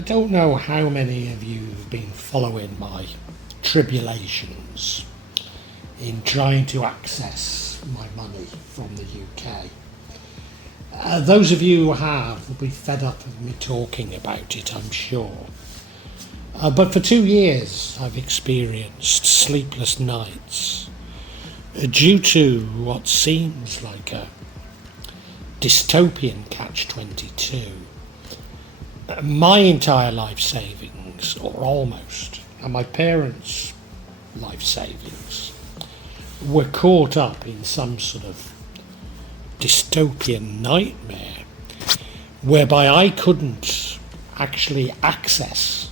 I don't know how many of you have been following my tribulations in trying to access my money from the UK. Those of you who have will be fed up of me talking about it, I'm sure. But for 2 years I've experienced sleepless nights due to what seems like a dystopian catch-22. My entire life savings, or almost, and my parents' life savings were caught up in some sort of dystopian nightmare whereby I couldn't actually access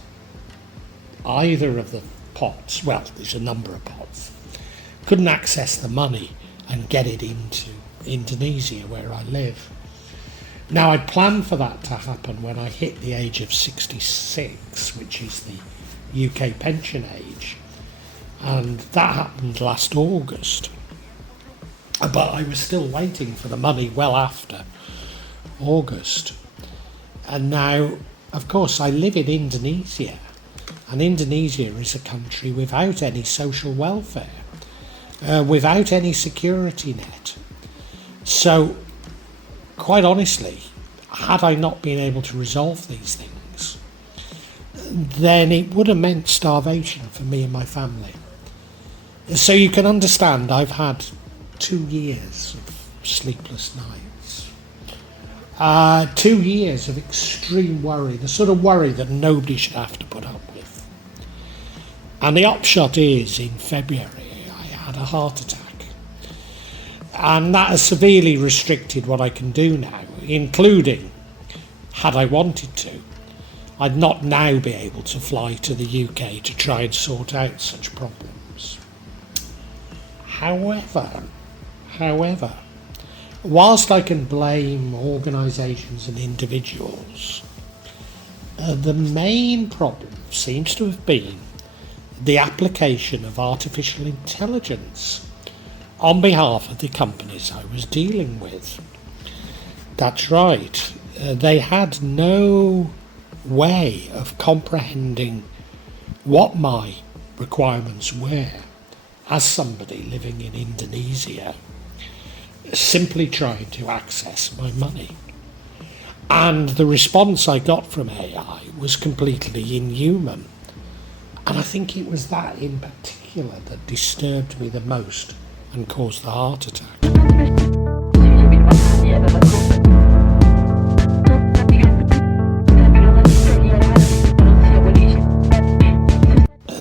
either of the pots. Well, there's a number of pots. Couldn't access the money and get it into Indonesia where I live. Now, I'd planned for that to happen when I hit the age of 66, which is the UK pension age, and that happened last August. But I was still waiting for the money well after August. And now, of course, I live in Indonesia, and Indonesia is a country without any social welfare, without any security net. So, quite honestly, had I not been able to resolve these things, then it would have meant starvation for me and my family. So you can understand I've had 2 years of sleepless nights. 2 years of extreme worry, the sort of worry that nobody should have to put up with. And the upshot is, in February, I had a heart attack. And that has severely restricted what I can do now, including, had I wanted to, I'd not now be able to fly to the UK to try and sort out such problems. However, whilst I can blame organisations and individuals, the main problem seems to have been the application of artificial intelligence on behalf of the companies I was dealing with. That's right, they had no way of comprehending what my requirements were as somebody living in Indonesia, simply trying to access my money. And the response I got from AI was completely inhuman. And I think it was that in particular that disturbed me the most and caused the heart attack.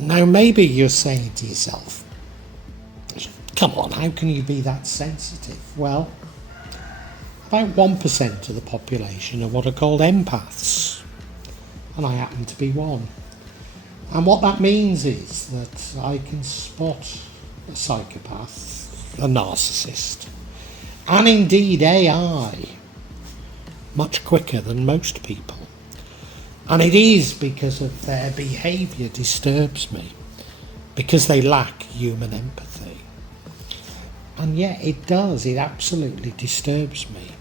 Now maybe you're saying to yourself, come on, how can you be that sensitive? Well, about 1% of the population are what are called empaths, and I happen to be one. And what that means is that I can spot a psychopath, a narcissist, and indeed AI much quicker than most people. And it is because of their behaviour disturbs me, because they lack human empathy. And yet it does, it absolutely disturbs me,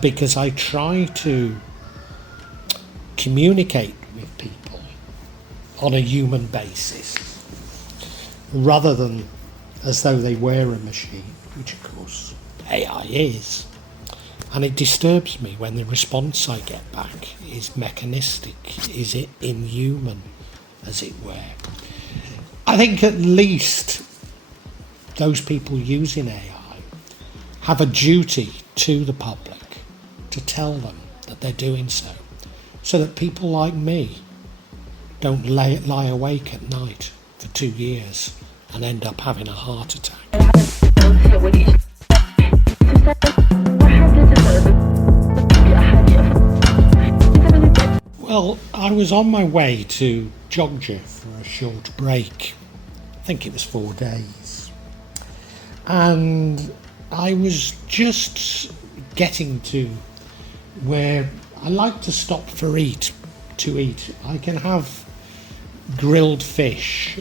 because I try to communicate with people on a human basis, rather than as though they were a machine, which of course AI is. And it disturbs me when the response I get back is mechanistic, is it inhuman, as it were. I think at least those people using AI have a duty to the public to tell them that they're doing so that people like me don't lie awake at night for 2 years and end up having a heart attack. Well, I was on my way to Jogja for a short break. I think it was 4 days. And I was just getting to where I like to stop to eat. I can have grilled fish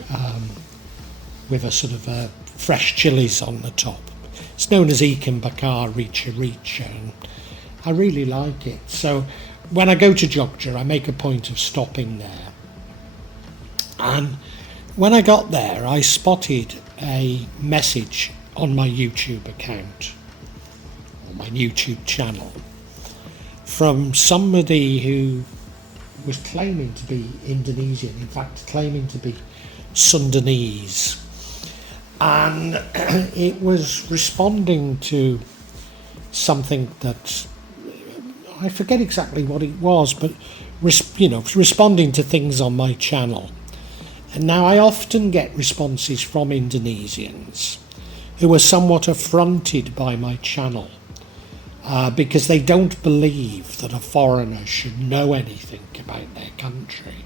with a sort of fresh chilies on the top. It's known as ikan bakar rica, and I really like it. So when I go to Jogja, I make a point of stopping there. And when I got there, I spotted a message on my YouTube account, or my YouTube channel, from somebody who was claiming to be Indonesian, in fact claiming to be Sundanese. And it was responding to something that, I forget exactly what it was, but responding to things on my channel. And now I often get responses from Indonesians who are somewhat affronted by my channel because they don't believe that a foreigner should know anything about their country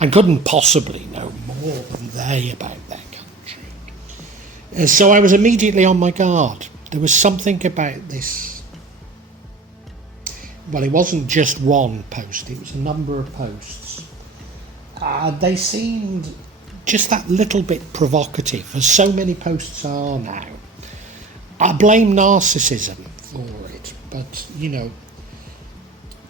and couldn't possibly know more than they about their country. So I was immediately on my guard. There was something about this. Well, it wasn't just one post, it was a number of posts. They seemed just that little bit provocative, as so many posts are now. I blame narcissism for it, but,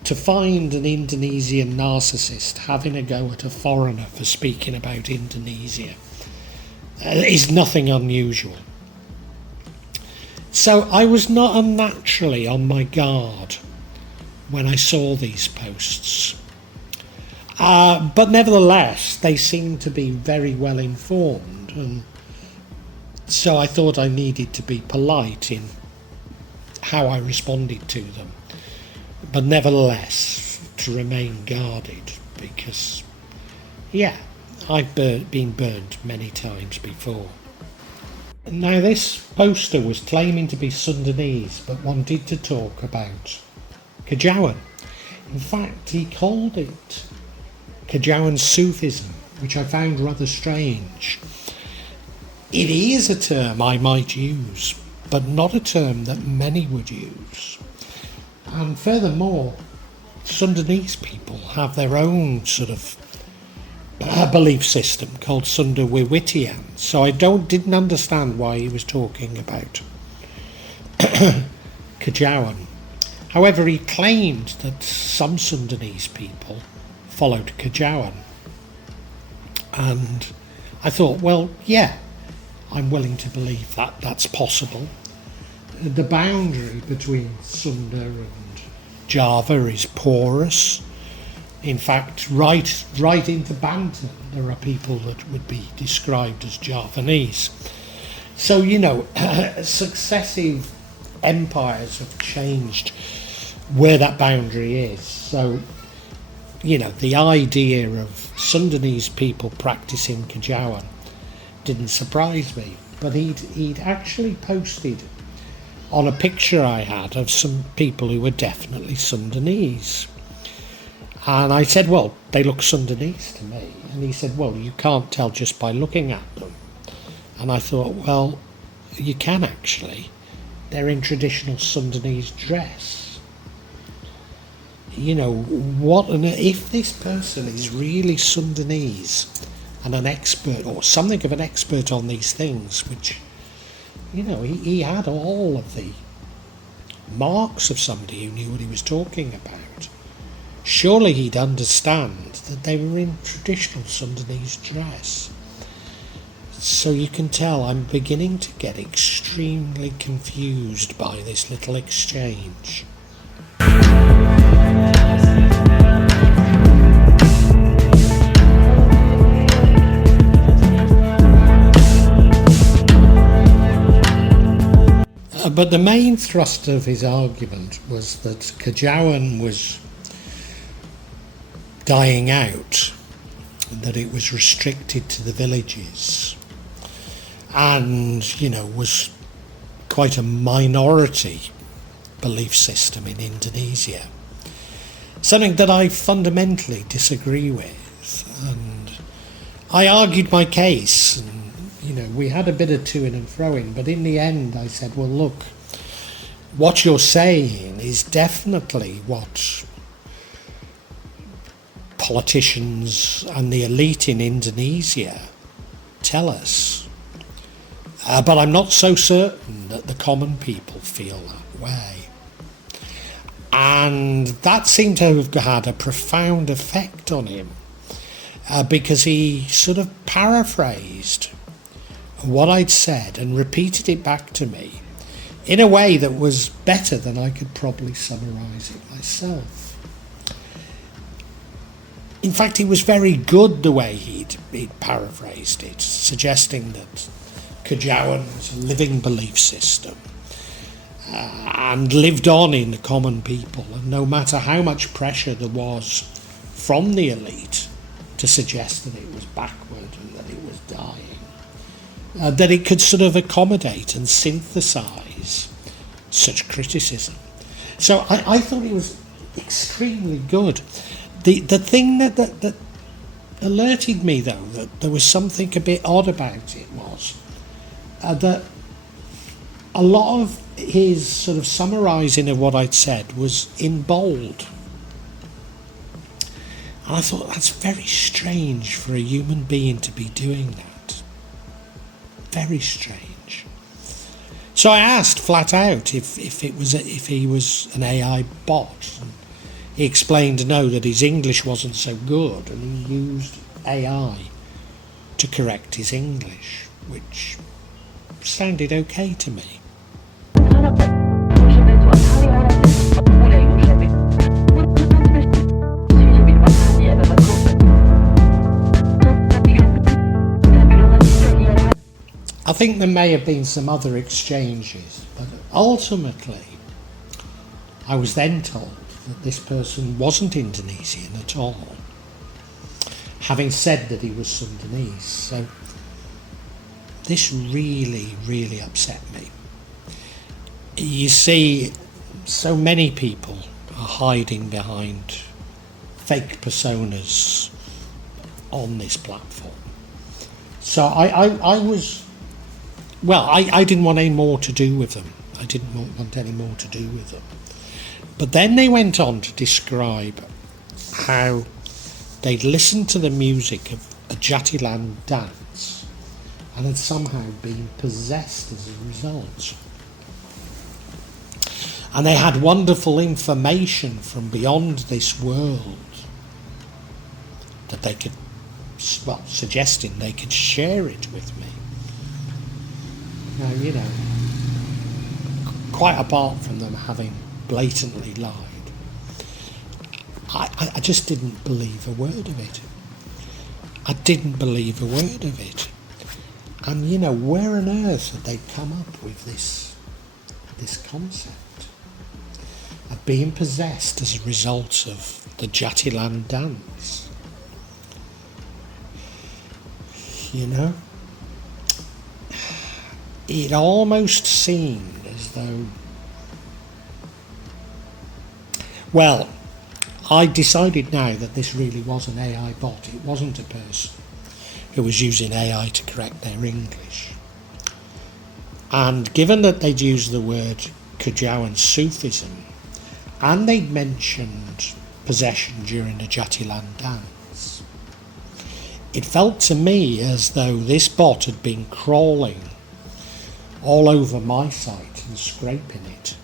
to find an Indonesian narcissist having a go at a foreigner for speaking about Indonesia is nothing unusual. So I was not unnaturally on my guard when I saw these posts. But nevertheless, they seemed to be very well informed, and so I thought I needed to be polite in how I responded to them, but nevertheless to remain guarded, because, I've been burnt many times before. Now, this poster was claiming to be Sundanese, but wanted to talk about Kejawen. In fact, he called it Kejawen Sufism, which I found rather strange. It is a term I might use, but not a term that many would use. And furthermore, Sundanese people have their own sort of belief system called Sunda Wiwitian, so I didn't understand why he was talking about Kejawen. However, he claimed that some Sundanese people followed Kejawen, and I thought, well, I'm willing to believe that that's possible. The boundary between Sunda and Java is porous. In fact, right into Banten, there are people that would be described as Javanese. So, successive empires have changed where that boundary is. So, the idea of Sundanese people practicing Kejawen didn't surprise me. But he'd actually posted on a picture I had of some people who were definitely Sundanese. And I said, well, they look Sundanese to me. And he said, well, you can't tell just by looking at them. And I thought, well, you can actually. They're in traditional Sundanese dress. If this person is really Sundanese and an expert, or something of an expert on these things, which, he had all of the marks of somebody who knew what he was talking about. Surely he'd understand that they were in traditional Sundanese dress. So you can tell I'm beginning to get extremely confused by this little exchange. But the main thrust of his argument was that Kejawen was dying out, that it was restricted to the villages, and, was quite a minority belief system in Indonesia. Something that I fundamentally disagree with. And I argued my case, and we had a bit of to-ing and fro-ing, but in the end I said, well, look, what you're saying is definitely what politicians and the elite in Indonesia tell us. But I'm not so certain that the common people feel that way. And that seemed to have had a profound effect on him, because he sort of paraphrased what I'd said and repeated it back to me in a way that was better than I could probably summarise it myself. In fact, it was very good the way he'd paraphrased it, suggesting that Kajawan was a living belief system and lived on in the common people, and no matter how much pressure there was from the elite to suggest that it was backward and that it was dying, that it could sort of accommodate and synthesise such criticism. So I thought it was extremely good. The thing that alerted me, though, that there was something a bit odd about it was that a lot of his sort of summarising of what I'd said was in bold. And I thought, that's very strange for a human being to be doing that. Very strange. So I asked flat out if he was an AI bot. And he explained no, that his English wasn't so good, and he used AI to correct his English, which sounded okay to me. I think there may have been some other exchanges, but ultimately I was then told that this person wasn't Indonesian at all, having said that he was Sundanese. So this really, really upset me. You see, so many people are hiding behind fake personas on this platform. So I didn't want any more to do with them. I didn't want any more to do with them. But then they went on to describe how they'd listened to the music of a Jatilan dance and had somehow been possessed as a result. And they had wonderful information from beyond this world that they could, well, suggesting they could share it with me. Now, you know, quite apart from them having blatantly lied, I just didn't believe a word of it. I didn't believe a word of it. And, you know, where on earth had they come up with this concept of being possessed as a result of the Jatilan dance? You know? It almost seemed as though, well, I decided now that this really was an AI bot. It wasn't a person who was using AI to correct their English. And given that they'd used the word Kajawan Sufism, and they'd mentioned possession during the Jatilan dance, it felt to me as though this bot had been crawling all over my site and scraping it.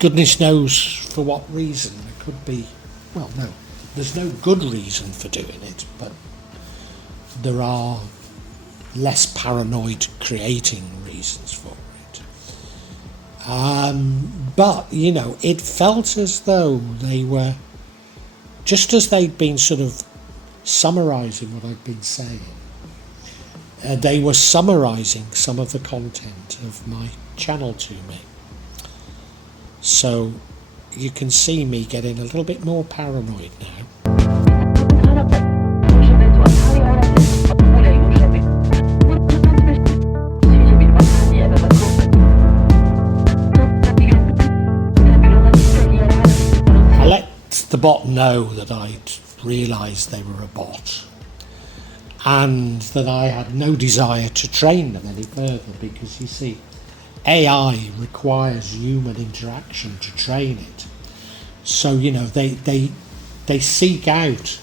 Goodness knows for what reason. There could be, well, no, there's no good reason for doing it, but there are less paranoid creating reasons for it. But, you know, it felt as though they were, just as they'd been sort of summarising what I'd been saying, they were summarising some of the content of my channel to me. So you can see me getting a little bit more paranoid now. I let the bot know that I'd realised they were a bot, and that I had no desire to train them any further, because you see, AI requires human interaction to train it. So, you know, they seek out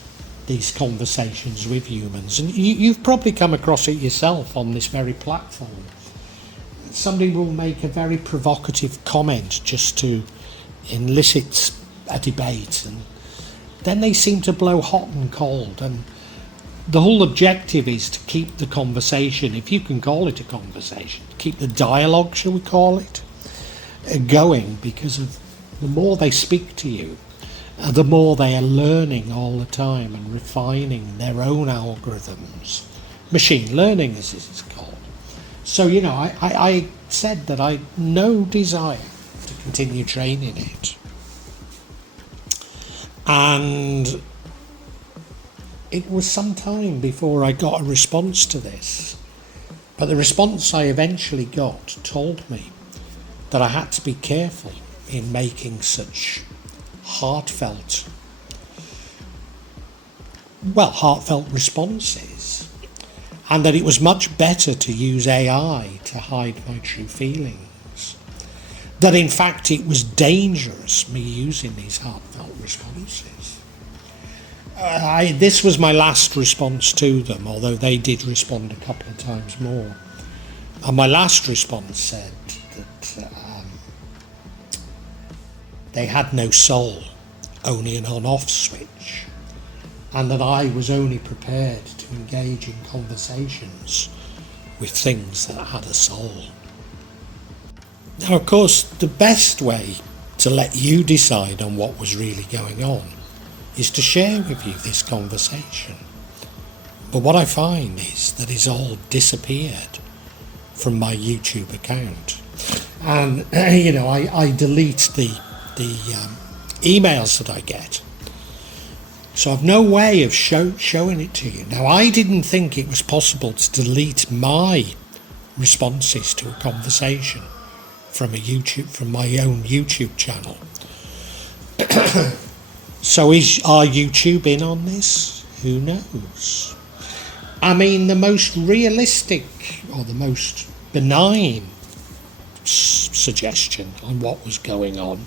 these conversations with humans, and you've probably come across it yourself on this very platform. Somebody will make a very provocative comment just to elicits a debate, and then they seem to blow hot and cold, and the whole objective is to keep the conversation, if you can call it a conversation, keep the dialogue, shall we call it, going, because of the more they speak to you, the more they are learning all the time and refining their own algorithms. Machine learning, as it is called. So, I said that I had no desire to continue training it. And it was some time before I got a response to this. But the response I eventually got told me that I had to be careful in making such heartfelt responses, and that it was much better to use AI to hide my true feelings. That in fact it was dangerous, me using these heartfelt responses. This was my last response to them, although they did respond a couple of times more. And my last response said that they had no soul, only an on-off switch, and that I was only prepared to engage in conversations with things that had a soul. Now, of course, the best way to let you decide on what was really going on is to share with you this conversation. But what I find is that it's all disappeared from my YouTube account. And, I delete the emails that I get. So I've no way of showing it to you. Now, I didn't think it was possible to delete my responses to a conversation from my own YouTube channel. So are YouTube in on this? Who knows? I mean, the most realistic or the most benign suggestion on what was going on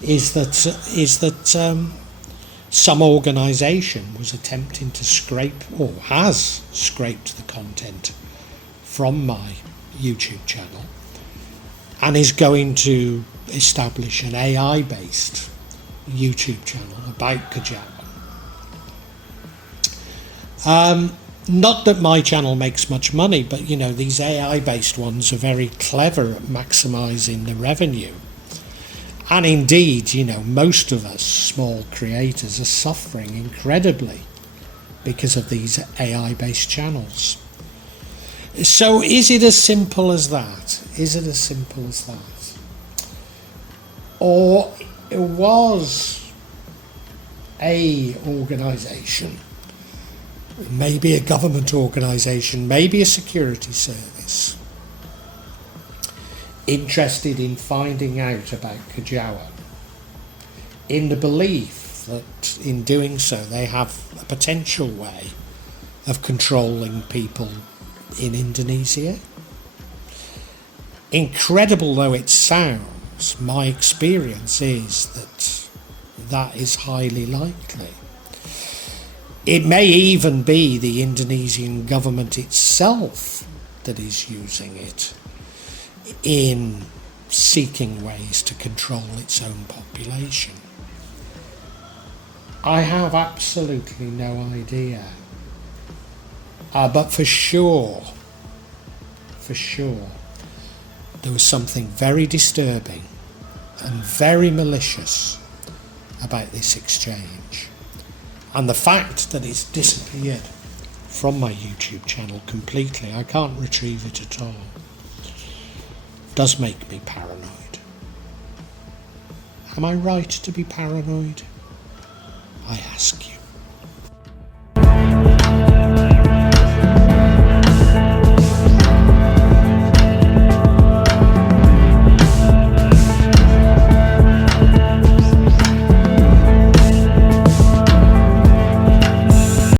is that some organisation was attempting to scrape, or has scraped, the content from my YouTube channel and is going to establish an AI-based YouTube channel about Kajawa. Not that my channel makes much money, but these AI-based ones are very clever at maximising the revenue. And indeed, most of us small creators are suffering incredibly because of these AI-based channels. So is it as simple as that? Is it as simple as that? Or it was a organisation, maybe a government organisation, maybe a security service, interested in finding out about Kajawa, in the belief that in doing so they have a potential way of controlling people in Indonesia. Incredible though it sounds, my experience is that is highly likely. It may even be the Indonesian government itself that is using it in seeking ways to control its own population. I have absolutely no idea. But for sure, there was something very disturbing and very malicious about this exchange. And the fact that it's disappeared from my YouTube channel completely, I can't retrieve it at all, does make me paranoid. Am I right to be paranoid? I ask you.